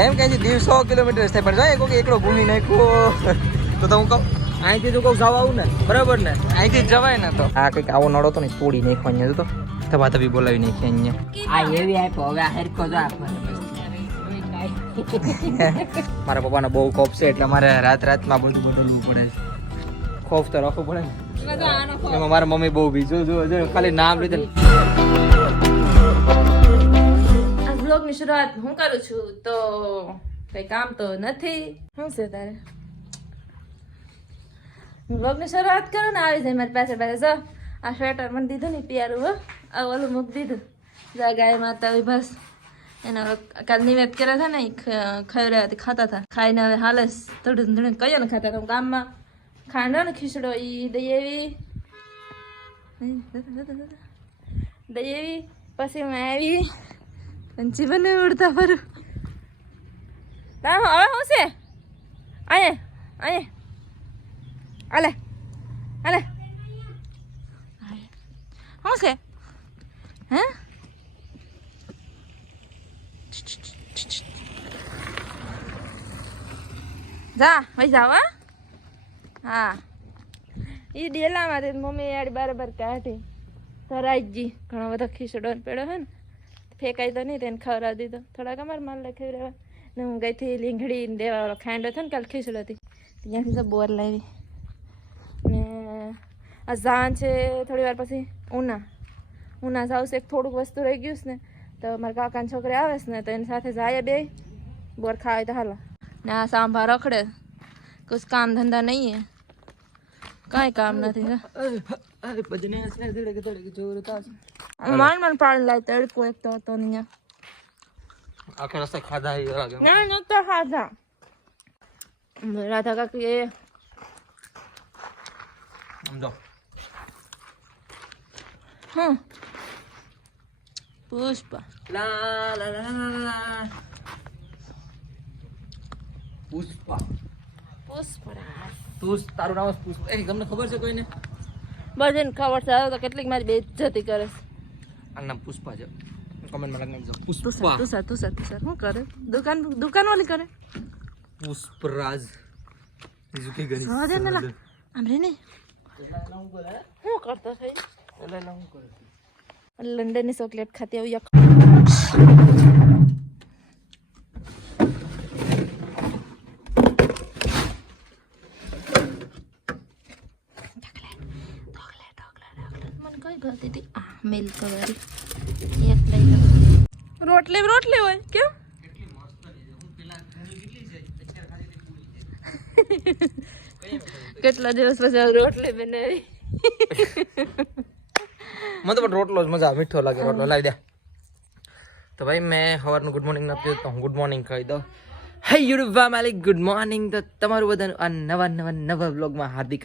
એમ કહે છે દીવ 100 કિલોમીટર થાય પણ જાય કોઈ એકડો ઘૂમી નાખ્યો તો હું કહું અહીંથી જો કોઈ જવા આવું ને બરાબર ને અહીંથી જવાય ને તો આ કંઈક આવો નડો તો ને તોડી નાખ્યો અહીંયા તો થવા તબી બોલાવી નાખી અહીંયા આ એવી આપ્યો હવે આ હેરકો જો મારા પપ્પાનો બહુ ખોફ છે એટલે મારે રાતમાં બધું બદલવું પડે ખોફ તો રાખવું પડે ને એમાં મારા મમ્મી બહુ બી જો ખાલી નામ લીધે આ વ્લોગની શરૂઆત હું કરું છું તો કઈ કામ તો નથી શું છે તારે હું વ્લોગની શરૂઆત કરું ને આવી જાય મારી પાસે જો આ સ્વેટર મને દીધું ને પ્યારું હો આ ઓલું મૂક દીધું જા ગાય માતા હોય બસ એના કાલ નિવેદ કર્યા હતા ને ખવડ્યા હતી ખાતા હતા ખાઈને હવે હાલે થોડું થોડું કયો ને ખાતા હતા ગામમાં ખાંડો ને ખીચડો એ દઈ આવી પછી હું આવી પંચી બને ઉડતા ફરું હવે શું છે અહીંયા આલે આલે શું છે હે જા ભાઈ જાવ હા એ ડેલામાંથી મમ્મી યાર બરાબર કાઢી તરાઈજી ઘણો બધો ખીચડો પેડો હે ને ફેંકાય તો નહીં તેને ખવડાવી દીધો થોડાક અમારે માલ લખી રહેવા ને હું ગઈ હતી લીંગડી દેવા વાળો ખાંડો હતો ને કાલે ખીચડો હતી ત્યાંથી તો બોર લાવી ને આ ઝાન છે થોડી વાર પછી ઉના જાવશે એક થોડુંક વસ્તુ રહી ગયું છે ને તો મારા કાકાની છોકરી આવે છે ને તો એની સાથે જાય બે બોર ખાવે તો હાલો ને આ સાંભા રખડે કુછ કામ ધંધા નહીં હે કાંઈ કામ નથી માન પાણી લાય તડકો એક તો હતો નહીં આખે રસ્તે ખાધા ના નતો ખાધા રાધા કાકી એ સમજો પુષ્પા લા લા લા લા પુષ્પા તું તારું નામ પુષ્પા એ તમને ખબર છે કોઈને બધાને ખબર છે તો કેટલીક મારી બેઇજ્જતી કરે છે આ નામ પુષ્પા છે કમેન્ટમાં લખજો પુષ્પા તુષાર શું કરે દુકાન વાળી કરે પુષ્પરાજ બીજું કઈ ગણી સહજે ને લા આમ રે ને શું કરતો છે લંડનની ચોકલેટ ખાતી આવું ગતી હતી આ મિલ્ક વાળી એક લઈ લો રોટલી હોય કેમ કેટલા દિવસ પછી રોટલી બનાવી મને તો રોટલો જ મજા મીઠો લાગે રોટલો લાવી દે તો ભાઈ મેં સવારનું ગુડ મોર્નિંગ નથી તો હું ગુડ મોર્નિંગ કહી દઉં હે યુટ્યુબ ફેમિલી ગુડ મોર્નિંગ તો તમારું બધાનું આ નવા વ્લોગમાં હાર્દિક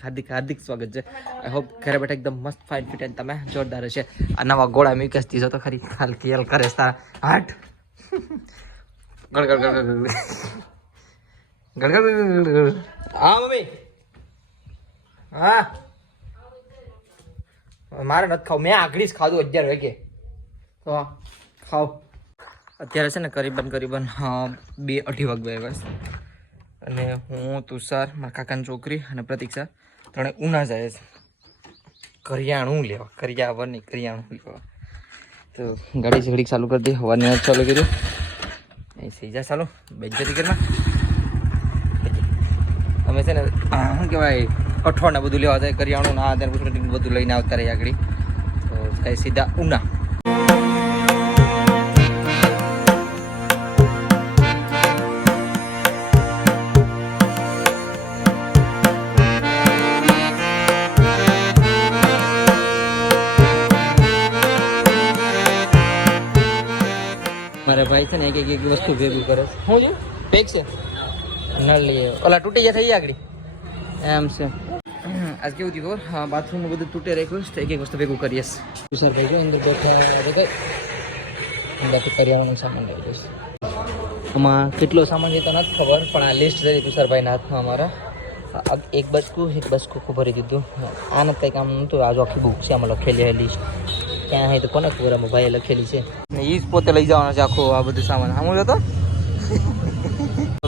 સ્વાગત છે આઈ હોપ ઘરે બેઠા એકદમ મસ્ત ફાઇન ફિટ એન્ડ તમે જોરદાર હશે આ નવા ગોળા મ્યુકસ દીધો તો ખરી ખાલી ખેલ કરે તારા હાટ ગડ હા મમ્મી હા મારે નથી ખાવ મેં આગળ જ ખાધું 11 વાગે તો ખાવ અત્યારે છે ને કરીબન 2-2:30 વાગે બસ અને હું તુષાર મારા કાકાની છોકરી અને પ્રતીક્ષા ત્રણે ઉના જાય છે કરિયાણું લેવા તો ગાડી ઘડીક ચાલુ કરી દઈ હવાની વાત ચાલુ કર્યું એ સીજા ચાલુ બેજતી કરના અમે છે ને શું કહેવાય કઠોળ ને બધું લેવા જાય કરિયાણું ના ત્યાં બધું લઈને આવતા રહી આગળ તો જાય સીધા ઉના મારા ભાઈ છે ને એક વસ્તુ ભેગું કરે શું છે પેક છે નળ લઈએ ઓલા તૂટી જાય થઈ જાય આગળ એમ છે આજ કેવું થયું હા બાથરૂમનું બધું તૂટે રાખ્યું તો એક વસ્તુ ભેગું કરીએ તુષારભાઈ જો અંદર બેઠા અંદરથી કરિયાણાનો સામાન લઈ દઈશ આમાં કેટલો સામાન છે તો નથી ખબર પણ આ લિસ્ટ રહી તુષારભાઈના હાથમાં અમારા એક બસકું ભરી દીધું આ નથી કંઈ કામ નહોતું આજુ આખી બુક છે આમાં લખેલી છે લિસ્ટ ક્યાં હોય તો કોને ખબર આમાં ભાઈએ લખેલી છે ને એ જ પોતે લઈ જવાનો છે આખો આ બધું સામાન આમ હતો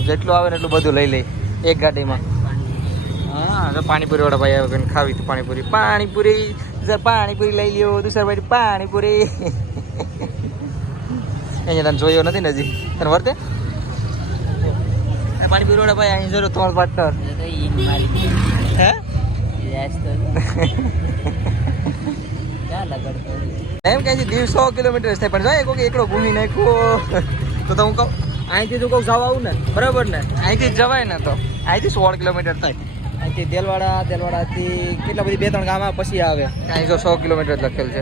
જેટલું આવે ને એટલું બધું લઈ લઈ એક ગાડીમાં. હા તો પાણીપુરી વાળા ભાઈ આવે ખાવી તો પાણીપુરી પાણીપુરી લઈ લ્યો તુષારભાઈ પાણીપુરી. અહીંયા તને જોયો નથી ને હજી તને વર્તે પાણીપુરી વાળા ભાઈ અહીં જરૂર તમારો પાર્ટનર હે એમ કહે છે દીવ 100 કિલોમીટર થાય પણ જાય કોઈ એકડો ઘૂમી નાખ્યો તો હું કહું અહીંથી તું કહું જવા આવું ને બરાબર ને અહીંથી જવાય ને તો અહીંથી 16 કિલોમીટર થાય. અહીંથી દેલવાડાથી કેટલા બધી 2-3 ગામ પછી આવે અહીં જો 100 કિલોમીટર લખેલ છે.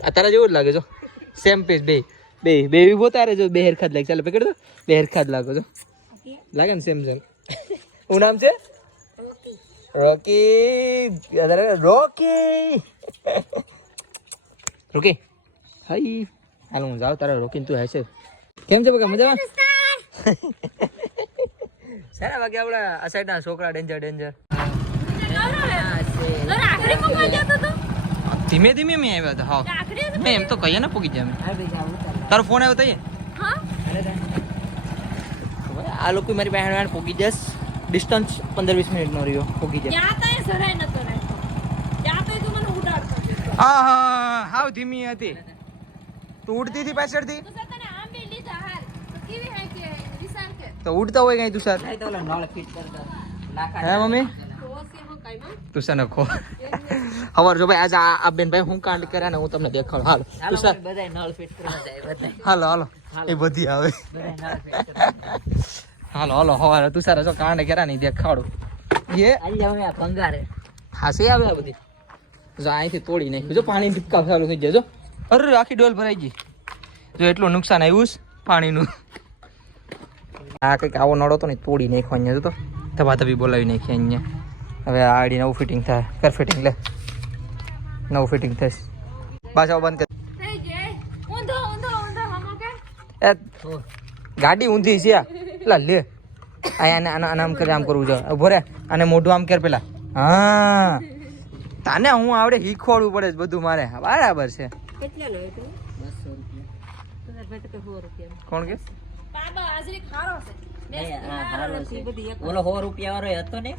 આ તારા જેવું જ લાગે છો સેમ પીસ બે ઉભો તારે જો બે હેરખા જ લાગે ચાલો પકડ દો બે હેરખા જ લાગો છો લાગે ને સેમ શું નામ છે રોકી હાઈ હાલ હું જાઉં તારા રોકીને તું હશે કેમ છે બકા મજામાં સારા વાગે આપડા આ સાઈડ ના છોકરા ડેન્જર ધીમે ધીમે મેં આવ્યા હતા હા મેં એમ તો કહીએ ને પૂગી જાય તારો ફોન આવ્યો તો આ લોકો મારી બહેન પૂગી જશ ડિસ્ટન્સ 15-20 મિનિટ નો રહ્યો પૂગી જાય. હા હાવ ધીમી હતી તું ઉડતી હતી પાછળથી તો ઉડતા હોય કઈ તુષાર હે મમ્મી તુષાર નખો હવાર જો ભાઈ આજે આ બેન ભાઈ હું કાંડ કર્યા ને હું તમને દેખાડું હાલો તુષાર હાલો એ બધી આવે હાલો હવાર તુષાર જો કાંડ કર્યા ને દેખાડું એ હા સે આવે બધી જો અહીંથી તોડી નાખ્યું જો પાણી ટીપકા ચાલુ થઈ જાય જો અરે આખી ડોલ ભરાઈ ગઈ જો એટલું નુકસાન આવ્યું પાણીનું. આ કંઈક આવો નડો તો ને તોડી નાખ્યો અહીંયા તો ધબાધબી બોલાવી નાખી અહીંયા. હવે આ આડી નવું ફિટિંગ થાય કર ફિટિંગ લે નવું ફિટિંગ થશે પાછા બંધ કર એ ગાડી ઊંધી છે પેલા લે અહીંયા આમ કરે આમ કરવું જોઈએ ઉભો રે અને મોઢું આમ કર પેલા હા તાને હું આવડે શીખવાડવું પડે બધું મારે બરાબર છે. કોણ કે ઓલો 100 રૂપિયા વાળો હતો ને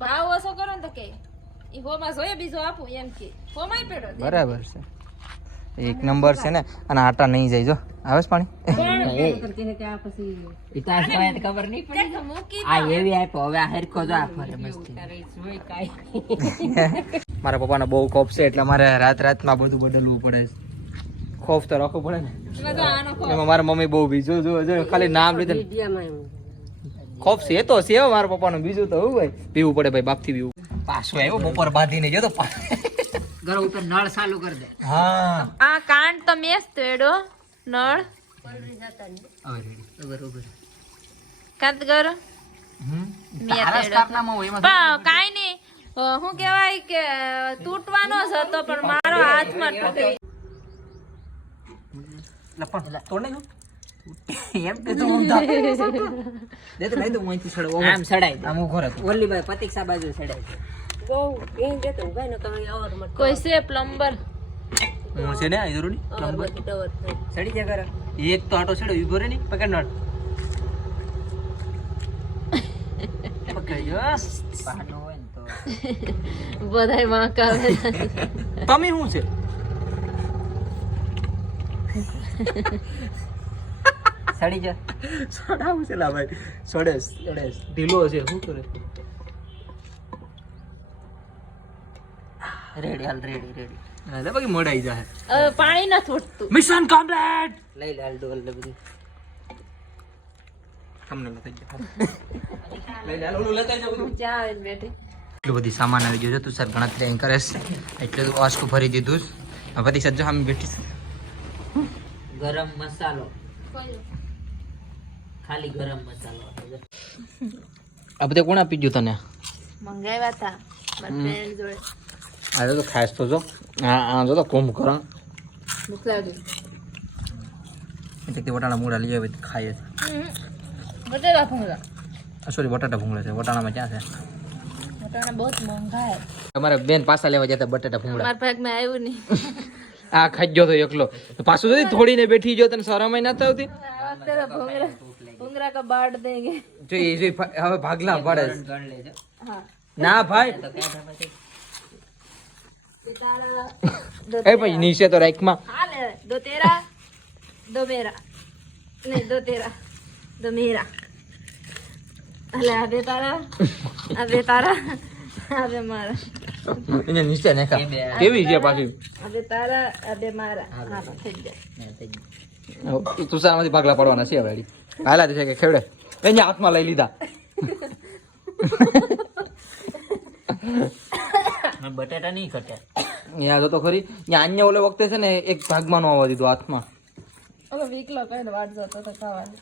ભાવ ઓછો કરો ને તો કે ઈ હોમાં જોઈએ બીજો આપું એમ કે હોમાંય પેડો બરાબર છે એક નંબર છે ને અને આટા નહીં જાય જો આવે છે પાણી ખબર નહીં પડી આ એવી આપ્યો હવે આ હરખો જો આ ફરે મસ્તી મારા પપ્પાનો બહુ ખોફ છે એટલે મારે રાતમાં બધું બદલવું પડે ખોફ તો રાખવું પડે ને એમાં મારા મમ્મી બહુ બીજું જો ખાલી નામ લીધે ખોફ છે તો છે મારા પપ્પાનું બીજું તો એવું ભાઈ પીવું પડે ભાઈ બાપથી પીવું પાછો આવ્યો બપોર બાંધીને ગયો તો ઘર ઉપર નળ ચાલુ કરી દે હા આ કાંડ તો મેસ તેડો નળ કાંત ગર કાઈ નઈ હું કેવાય કે તૂટવાનો જ હતો પણ મારો હાથમાં તૂટી એમ કે તો ઊંધા દે તો ભાઈ તો મોંથી છડો આમ છડાઈ દે આમ ઉભો રહે ઓલી ભાઈ પ્રતીક્ષા બાજુ છડાઈ દે બહુ એ દે તો ભાઈ ને તમે આવર મત કોઈ છે પ્લમ્બર હું છે ને આ જરૂરી પ્લમ્બર છડી જા કરે એક તો આટો છેડો ઉભો રે ને પકડ નળ પકડ્યો પાનો હોય ને તો બધાય માં કાવે તમે શું છે છડી જા સડાવું છે લા ભાઈ સડેસ ઢીલો છે શું કરે રેડી હાલ રેડી એટલે બાકી મોડાઈ જાય હવે પાણી ન છૂટતું મિશન કમ્પ્લીટ લઈ લે હાલ ડોલ લે બધું તમને લઈ જાય લઈ લે ઓલું લેતા જાવ બધું ચા આવીને બેઠી એટલું બધી સામાન આવી ગયો છે તું સર ગણતરી અહીં કરે છે એટલે તો વાસ્કું ભરી દીધું હવે બધી સજ્જો સામે બેઠી છે ગરમ મસાલો ખાલી ગરમ મસાલો આ બધે કોણ આપી ગયું તને મંગાવ્યા હતા મારી ફ્રેન્ડ જોડે આ તો ખાસ તો જો આ જો તો કુંભકરણ ભૂખ લાગી એટલે વટાણા મૂળા લઈ આવે ખાઈએ બટેટા ભૂંગળા સોરી બટાટા ભૂંગળા છે વટાણામાં ક્યાં છે બટાટા બહુ મોંઘા હે તમારે બેન પાસા લેવા જતા બટાટા ભૂંગળા મારા ભાગમાં આવ્યું નહીં આ ખાઈ ગયો તો એકલો પાછું તો થોડીને બેઠી ગયો તને શરમ ના આવતી આ વખતે તો ભૂંગરા કા બાટ દેંગે જો એ જો હવે ભાગલા પડે છે. ગણ લેજો હા ના ભાઈ તો ક્યાં થાય પછી તારા એ ભાઈ નીચે તો રાઈકમાં हाँ ले दो तेरा दो मेरा नहीं दो तेरा दो मेरा अले अबे तारा अबे मारा એને નીચે નાખા કેવી છે પાછી अबे तारा अबे मारा हाँ बस ठीक है ના થઈ ગયું. તુષારમાંથી ભાગલા પડવાના છે હવે હાલા છે કે ખેવડે એને હાથમાં લઈ લીધા મેં બટેટા નહીં કટ્યા ત્યાં જો તો ખરી ત્યાં અન્ય ઓલે વખતે છે ને એક ભાગમાં નો આવવા દીધો હાથમાં હવે વીકલો કઈ વાટ જતો તો ખાવાની